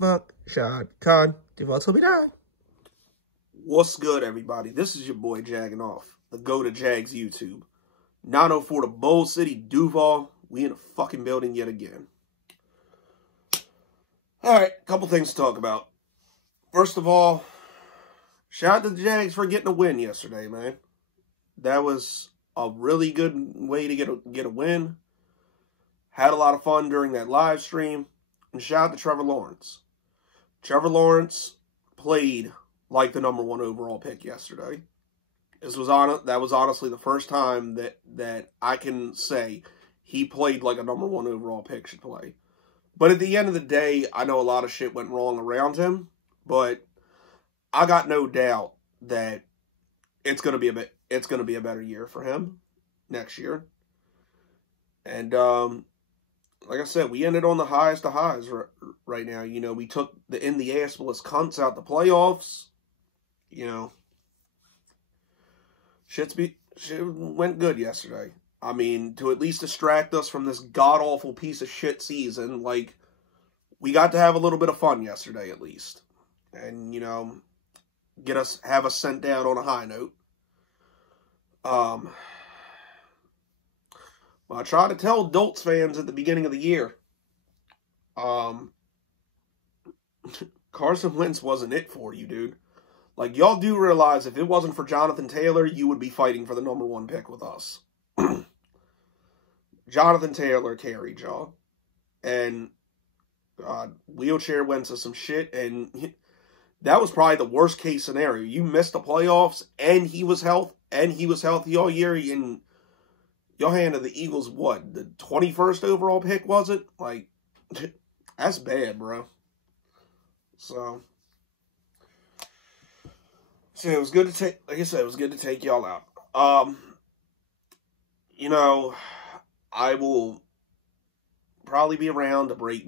Fuck Shad Khan. Default will be down. What's good, everybody? This is your boy Jagging Off, the Go to Jags YouTube. 904 to Bowl City, Duval. We in a fucking building yet again. Alright, a couple things to talk about. First of all, shout out to the Jags for getting a win yesterday, man. That was a really good way to get a win. Had a lot of fun during that live stream. And shout out to Trevor Lawrence. Trevor Lawrence played like the #1 overall pick yesterday. That was honestly the first time that I can say he played like a #1 overall pick should play. But at the end of the day, I know a lot of shit went wrong around him, but I got no doubt that it's gonna be a better year for him next year. And like I said, we ended on the highest of highs right now. You know, we took the in the ass-less cunts out the playoffs. You know, shit went good yesterday. I mean, to at least distract us from this god-awful piece of shit season, like, we got to have a little bit of fun yesterday, at least. And, you know, have us sent down on a high note. Well, I tried to tell Dolts fans at the beginning of the year, Carson Wentz wasn't it for you, dude. Like, y'all do realize if it wasn't for Jonathan Taylor, you would be fighting for the #1 pick with us. Jonathan Taylor carried y'all. And wheelchair went to some shit, and that was probably the worst case scenario. You missed the playoffs, and he was healthy all year, and y'all handed the Eagles what? The 21st overall pick, was it? Like, that's bad, bro. So it was good to take, like I said, it was good to take y'all out. You know, I will probably be around to break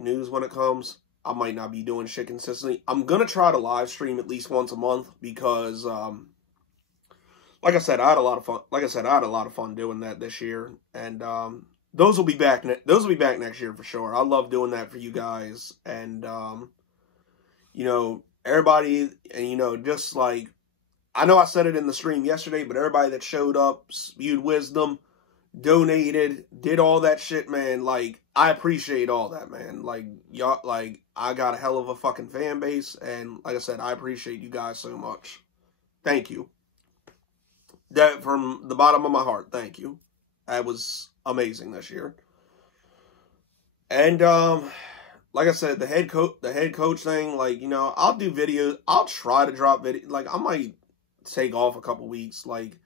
news when it comes. I might not be doing shit consistently. I'm gonna try to live stream at least once a month because, like I said, I had a lot of fun. Like I said, I had a lot of fun doing that this year, and those will be back. Those will be back next year for sure. I love doing that for you guys, and you know, everybody, and you know, just like I know I said it in the stream yesterday, but everybody that showed up, spewed wisdom, donated, did all that shit, man. Like, I appreciate all that, man. Like, y'all, like, I got a hell of a fucking fan base, and like I said, I appreciate you guys so much. Thank you. That from the bottom of my heart, thank you. That was amazing this year. And like I said, the head coach thing, like, you know, I'll do videos. I'll try to drop video. Like, I might take off a couple weeks, like,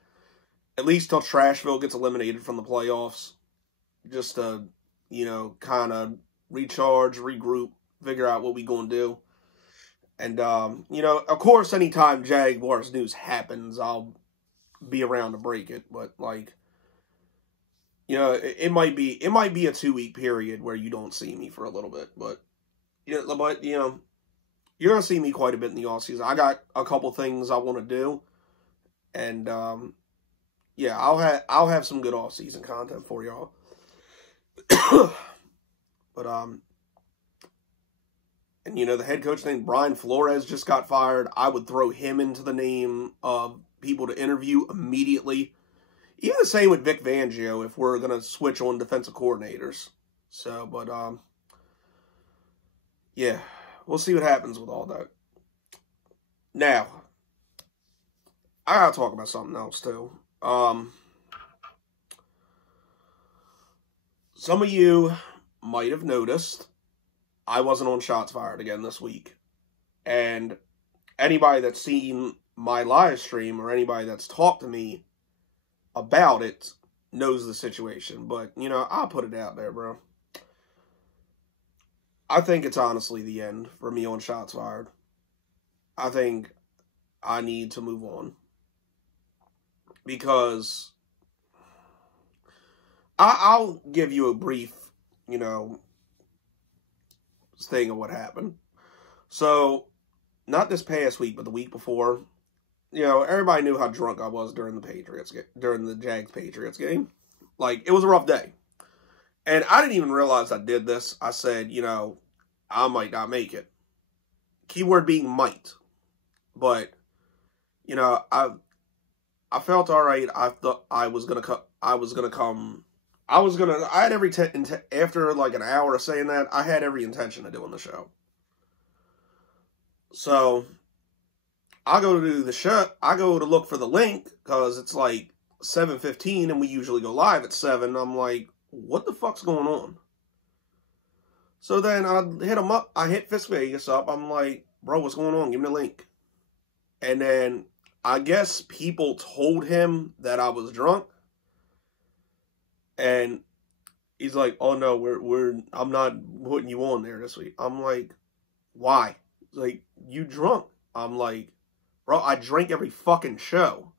at least till Trashville gets eliminated from the playoffs, just to, you know, kind of recharge, regroup, figure out what we gonna do. And you know, of course, anytime Jaguars news happens, I'll be around to break it. But, like, you know, it might be a 2-week period where you don't see me for a little bit. But you know, you're gonna see me quite a bit in the offseason. I got a couple things I want to do, and yeah, I'll have some good off-season content for y'all. But and you know, the head coach thing, Brian Flores just got fired. I would throw him into the name of people to interview immediately. Even the same with Vic Fangio if we're gonna switch on defensive coordinators. So, but yeah, we'll see what happens with all that. Now, I gotta talk about something else too. Some of you might have noticed I wasn't on Shots Fired again this week. And anybody that's seen my live stream or anybody that's talked to me about it knows the situation. But, you know, I'll put it out there, bro. I think it's honestly the end for me on Shots Fired. I think I need to move on. Because I'll give you a brief, you know, thing of what happened. So, not this past week, but the week before, you know, everybody knew how drunk I was during the Jags-Patriots game. Like, it was a rough day. And I didn't even realize I did this. I said, you know, I might not make it. Keyword being might. But, you know, I felt all right. I thought I had every, after like an hour of saying that, I had every intention of doing the show. So, I go to do the show, I go to look for the link, because it's like 7:15, and we usually go live at 7. I'm like, what the fuck's going on? So then I hit him up, I hit Fisk Vegas up, I'm like, bro, what's going on? Give me the link. And then, I guess people told him that I was drunk. And he's like, oh no, I'm not putting you on there this week. I'm like, why? He's like, you drunk. I'm like, bro, I drink every fucking show.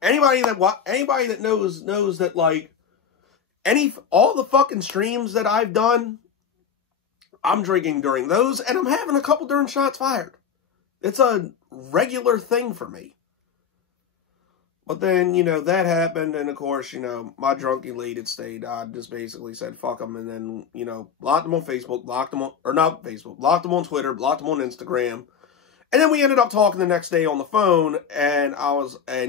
Anybody that knows that, like, all the fucking streams that I've done, I'm drinking during those, and I'm having a couple during Shots Fired. It's a regular thing for me. But then, you know, that happened, and of course, you know, my drunk elated state, I just basically said, fuck them, and then, you know, blocked them on Facebook, blocked them on Twitter, blocked them on Instagram, and then we ended up talking the next day on the phone, and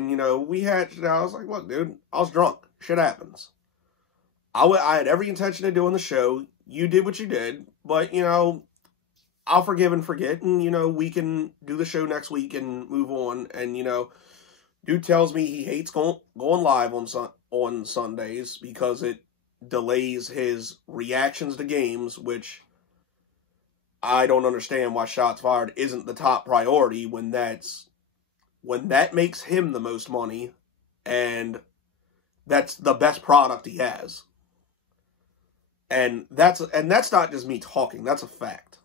you know, I was like, look, dude, I was drunk, shit happens. I had every intention of doing the show, you did what you did, but, you know, I'll forgive and forget, and, you know, we can do the show next week and move on, and, you know, dude tells me he hates going live on Sundays because it delays his reactions to games, which I don't understand why Shots Fired isn't the top priority when that makes him the most money, and that's the best product he has. And that's not just me talking, that's a fact.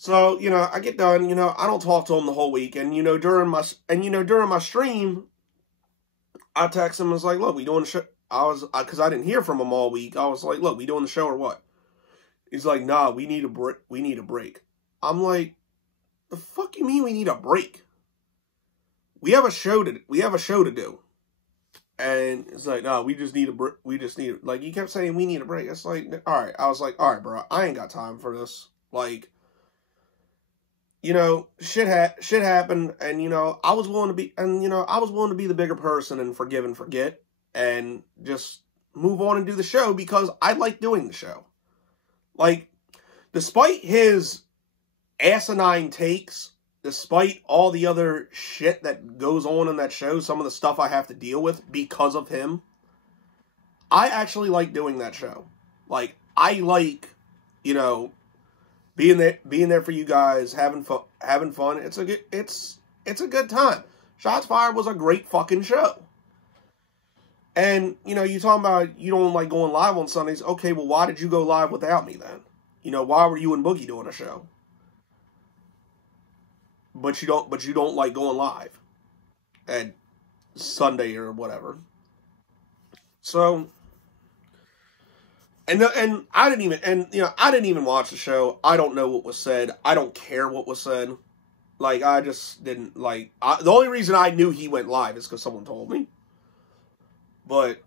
So, you know, I get done, you know, I don't talk to him the whole week, and, you know, during my stream, I text him, I was like, look, we doing the show, because I didn't hear from him all week, I was like, look, we doing the show or what? He's like, nah, we need a break. I'm like, the fuck you mean we need a break? We have a show to do. And it's like, no, we just need a break, like, he kept saying we need a break, it's like, alright, I was like, alright, bro, I ain't got time for this, like, you know, shit happened, and, you know, I was willing to be the bigger person and forgive and forget, and just move on and do the show, because I like doing the show. Like, despite his asinine takes, despite all the other shit that goes on in that show, some of the stuff I have to deal with because of him, I actually like doing that show. Like, I like, you know, being there for you guys, having fun. It's a good time. Shots Fired was a great fucking show. And, you know, you talking about you don't like going live on Sundays. Okay, well, why did you go live without me then? You know, why were you and Boogie doing a show? But you don't like going live at Sunday or whatever. So, and I didn't even watch the show. I don't know what was said. I don't care what was said. Like, I just didn't, like, the only reason I knew he went live is because someone told me. But,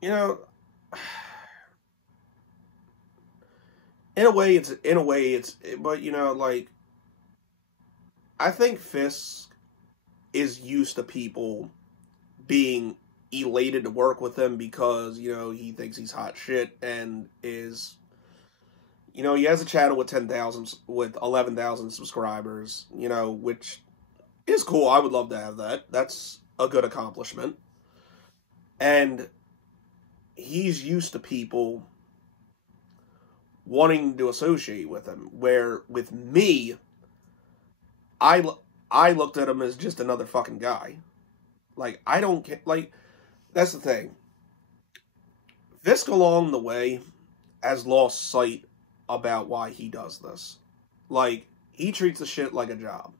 you know, in a way it's, but, you know, like, I think Fisk is used to people being elated to work with him because, you know, he thinks he's hot shit and is, you know, he has a channel with 11,000 subscribers, you know, which is cool. I would love to have that. That's a good accomplishment. And he's used to people wanting to associate with him, where with me, I looked at him as just another fucking guy. Like, I don't care. Like, that's the thing. Fisk along the way has lost sight about why he does this. Like, he treats the shit like a job.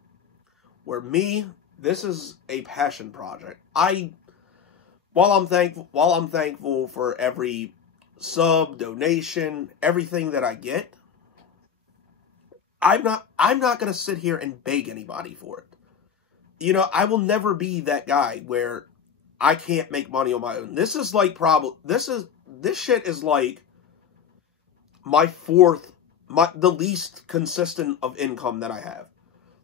Where me, this is a passion project. While I'm thankful for every sub, donation, everything that I get, I'm not going to sit here and beg anybody for it. you know, I will never be that guy where I can't make money on my own. This is like this shit is like the least consistent of income that I have.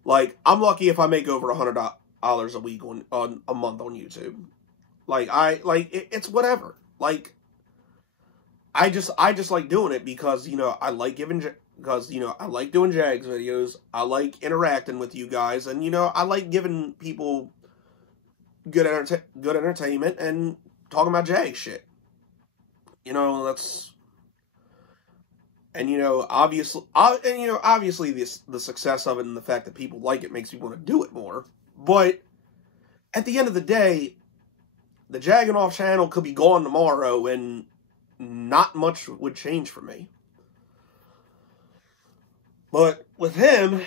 Like, I'm lucky if I make over $100 a week on a month on YouTube. Like, it's whatever. Like, I just like doing it because, you know, I like doing Jags videos. I like interacting with you guys, and, you know, I like giving people good entertainment and talking about Jag shit. You know, that's, and, you know, obviously the success of it and the fact that people like it makes me want to do it more. But at the end of the day, the Jagging Off channel could be gone tomorrow and not much would change for me. But with him,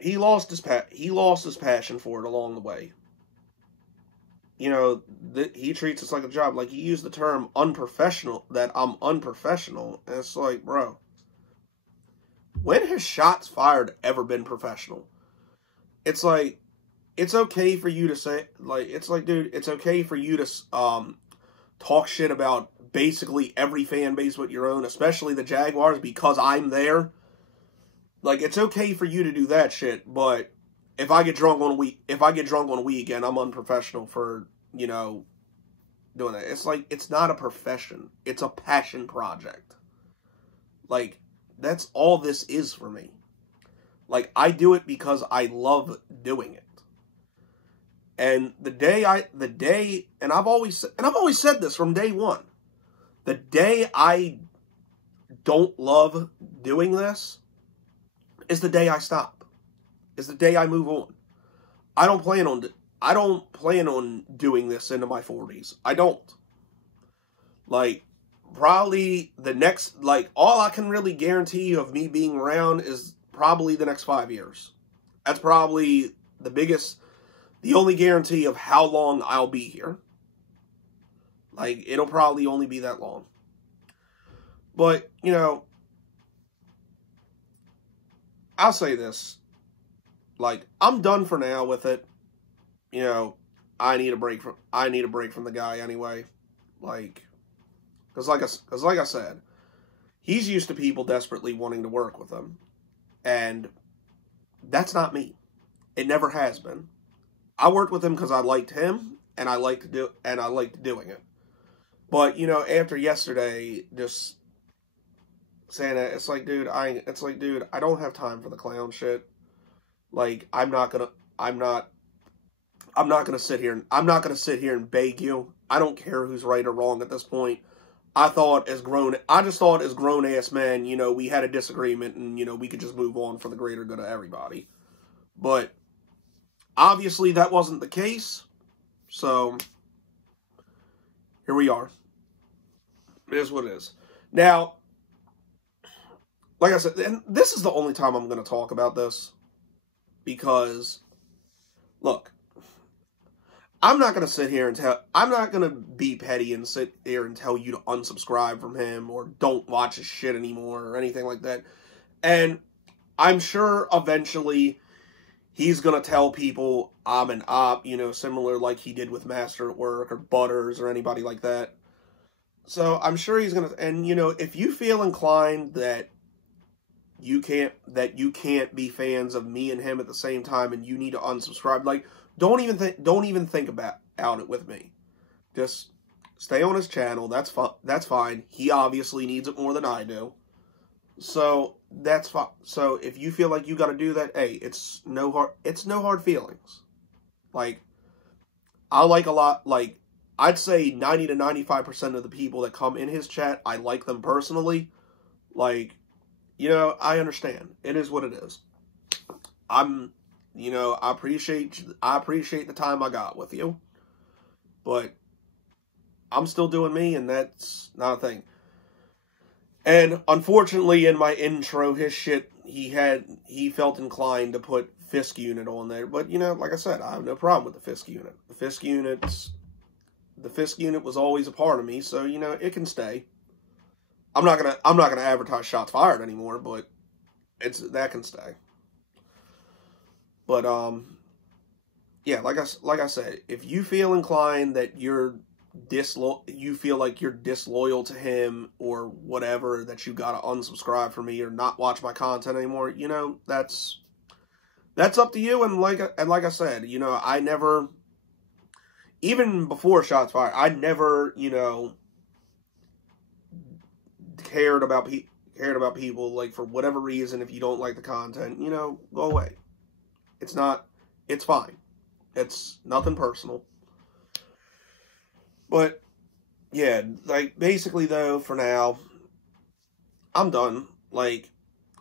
he lost his passion for it along the way. You know, he treats us like a job. Like, he used the term unprofessional, that I'm unprofessional. And it's like, bro, when has shots fired ever been professional? It's like, it's okay for you to say, like, it's like, dude, it's okay for you to talk shit about basically every fan base with your own, especially the Jaguars, because I'm there. Like, it's okay for you to do that shit, but if I get drunk on a weekend, I'm unprofessional for, you know, doing that. It's like, it's not a profession. It's a passion project. Like, that's all this is for me. Like, I do it because I love doing it. And and I've always said this from day one. The day I don't love doing this is the day I stop. Is the day I move on. I don't plan on doing this into my 40s. I don't. Like, probably the next, like, all I can really guarantee of me being around is probably the next 5 years. That's probably the only guarantee of how long I'll be here. Like, it'll probably only be that long. But, you know, I'll say this. Like, I'm done for now with it. You know, I need a break from the guy anyway. Like, because like I said, he's used to people desperately wanting to work with him, and that's not me. It never has been. I worked with him because I liked him, and I liked doing it. But, you know, after yesterday, just saying that, it's like, dude, I don't have time for the clown shit. Like, I'm not gonna sit here and beg you. I don't care who's right or wrong at this point. I just thought as grown ass men, you know, we had a disagreement and, you know, we could just move on for the greater good of everybody. But obviously that wasn't the case. So here we are. It is what it is. Now, like I said, and this is the only time I'm going to talk about this. Because, look, I'm not going to be petty and sit here and tell you to unsubscribe from him or don't watch his shit anymore or anything like that. And I'm sure eventually he's going to tell people I'm an op, you know, similar like he did with Master at Work or Butters or anybody like that. So I'm sure he's going to, and, you know, if you feel inclined that you can't be fans of me and him at the same time and you need to unsubscribe, like, don't even think about it with me. Just stay on his channel. That's fine. He obviously needs it more than I do. So that's fine. So if you feel like you got to do that, hey, it's no hard feelings. Like, I like a lot, like, I'd say 90 to 95% of the people that come in his chat, I like them personally. Like, you know, I understand. It is what it is. You know, I appreciate the time I got with you. But I'm still doing me, and that's not a thing. And unfortunately, in my intro, his shit, he felt inclined to put Fisk Unit on there. But, you know, like I said, I have no problem with the Fisk Unit. The Fisk Unit was always a part of me, so, you know, it can stay. I'm not gonna advertise shots fired anymore, but that can stay. But yeah, like I said, if you feel inclined that you feel like you're disloyal to him or whatever, that you gotta unsubscribe from me or not watch my content anymore, you know, that's up to you. And like I said, you know, I never, even before Shots Fired, I never, you know, cared about people, like, for whatever reason. If you don't like the content, you know, go away. It's fine. It's nothing personal. But yeah, like, basically though, for now, I'm done. Like,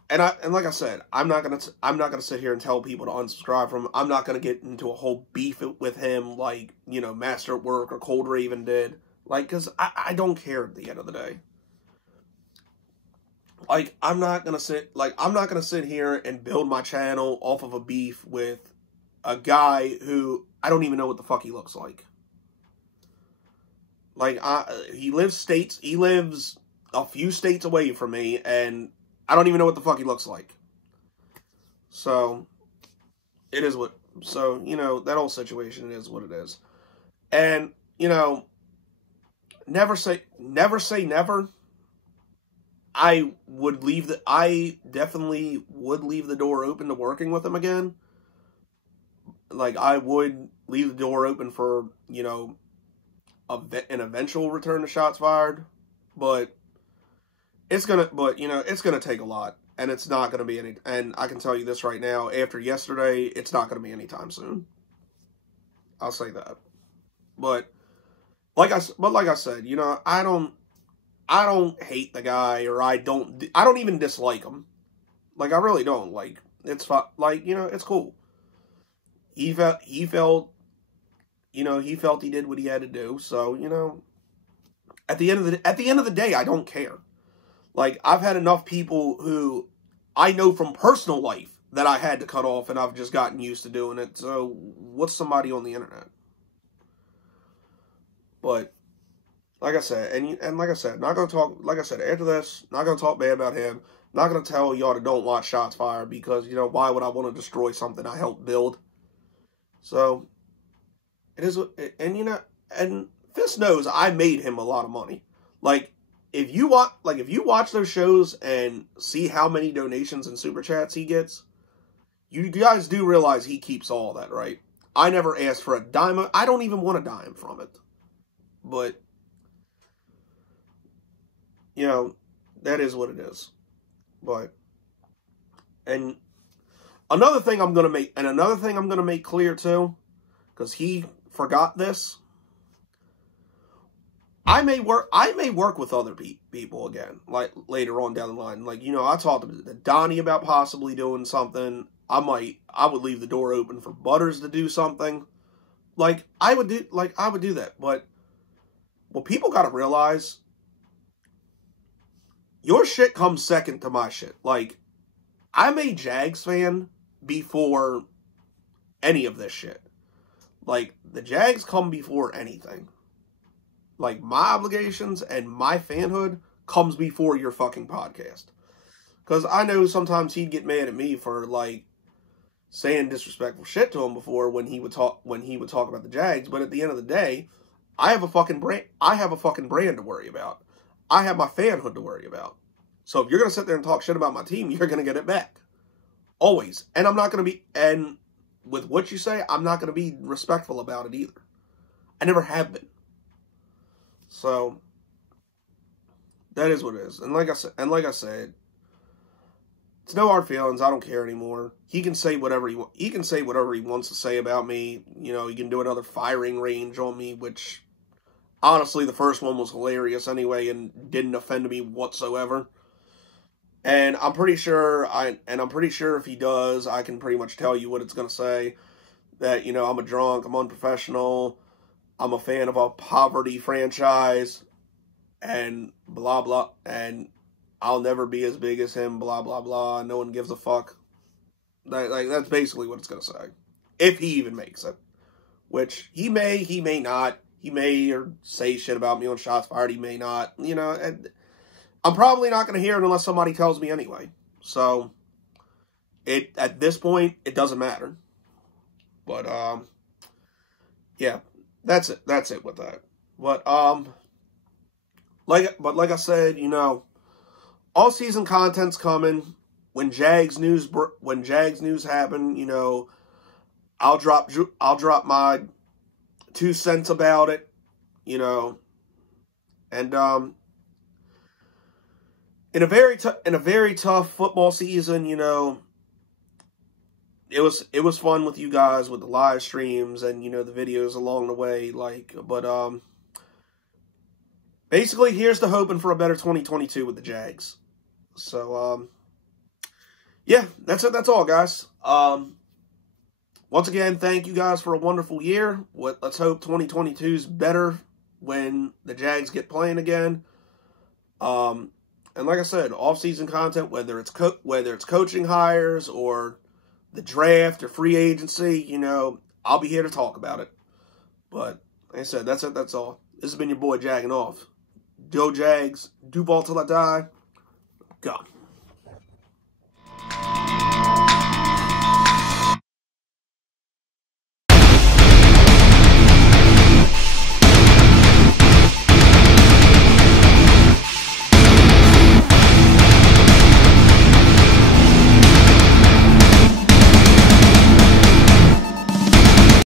and like I said, I'm not gonna sit here and tell people to unsubscribe from him. I'm not gonna get into a whole beef with him, like, you know, Master at Work or Cold Raven did. Like, because I don't care at the end of the day. Like, I'm not gonna sit here and build my channel off of a beef with a guy who I don't even know what the fuck he looks like. Like, he lives a few states away from me, and I don't even know what the fuck he looks like. So, you know, that whole situation is what it is. And, you know, never say never. I definitely would leave the door open to working with him again. Like, I would leave the door open for, you know, an eventual return to Shots Fired, but it's gonna take a lot, and it's not gonna be and I can tell you this right now, after yesterday, it's not gonna be anytime soon. I'll say that. But like I said, you know, I don't hate the guy, or I don't even dislike him. Like, I really don't. Like, it's like, you know, it's cool. He felt he did what he had to do. So, you know, at the end of the day, I don't care. Like, I've had enough people who I know from personal life that I had to cut off, and I've just gotten used to doing it. So, what's somebody on the internet? But like I said, and like I said, not gonna talk. Like I said, after this, not gonna talk bad about him. Not gonna tell y'all to don't watch Shots Fired, because, you know, why would I want to destroy something I helped build? So it is, and you know, and Fist knows I made him a lot of money. Like, if you watch those shows and see how many donations and super chats he gets, you guys do realize he keeps all that, right? I never asked for a dime. I don't even want a dime from it. But, you know, that is what it is. But, and another thing I'm gonna make clear too, because he forgot this. I may work with other people again, like, later on down the line. Like, you know, I talked to Donnie about possibly doing something. I would leave the door open for Butters to do something. Like, I would do that. But what people gotta realize, your shit comes second to my shit. Like, I'm a Jags fan before any of this shit. Like, the Jags come before anything. Like, my obligations and my fanhood comes before your fucking podcast. Because I know sometimes he'd get mad at me for, like, saying disrespectful shit to him before when he would talk about the Jags. But at the end of the day, I have a fucking brand to worry about. I have my fanhood to worry about. So if you're going to sit there and talk shit about my team, you're going to get it back. Always. And I'm not going to be, and with what you say, I'm not going to be respectful about it either. I never have been. So that is what it is. And like I said, it's no hard feelings. I don't care anymore. He can say whatever he wants to say about me. You know, he can do another firing range on me, which honestly, the first one was hilarious anyway and didn't offend me whatsoever. And I'm pretty sure if he does, I can pretty much tell you what it's going to say. That, you know, I'm a drunk, I'm unprofessional, I'm a fan of a poverty franchise, and blah, blah, and I'll never be as big as him, blah, blah, blah, no one gives a fuck. That's basically what it's going to say. If he even makes it. Which, he may not. He may or say shit about me on Shots Fired, he may not. You know, and I'm probably not going to hear it unless somebody tells me anyway. So, at this point, it doesn't matter. But, yeah, that's it. That's it with that. But like I said, you know, all season content's coming. When Jags news happen, you know, I'll drop my 2 cents about it, you know, and in a very tough football season, you know, it was fun with you guys with the live streams and, you know, the videos along the way, but basically here's to hoping for a better 2022 with the Jags. So yeah, that's it. That's all, guys. Once again, thank you guys for a wonderful year. Let's hope 2022 is better when the Jags get playing again. And like I said, off-season content, whether it's coaching hires or the draft or free agency, you know, I'll be here to talk about it. But like I said, that's it. That's all. This has been your boy Jagging Off. Go Jags. Do ball till I die. Go.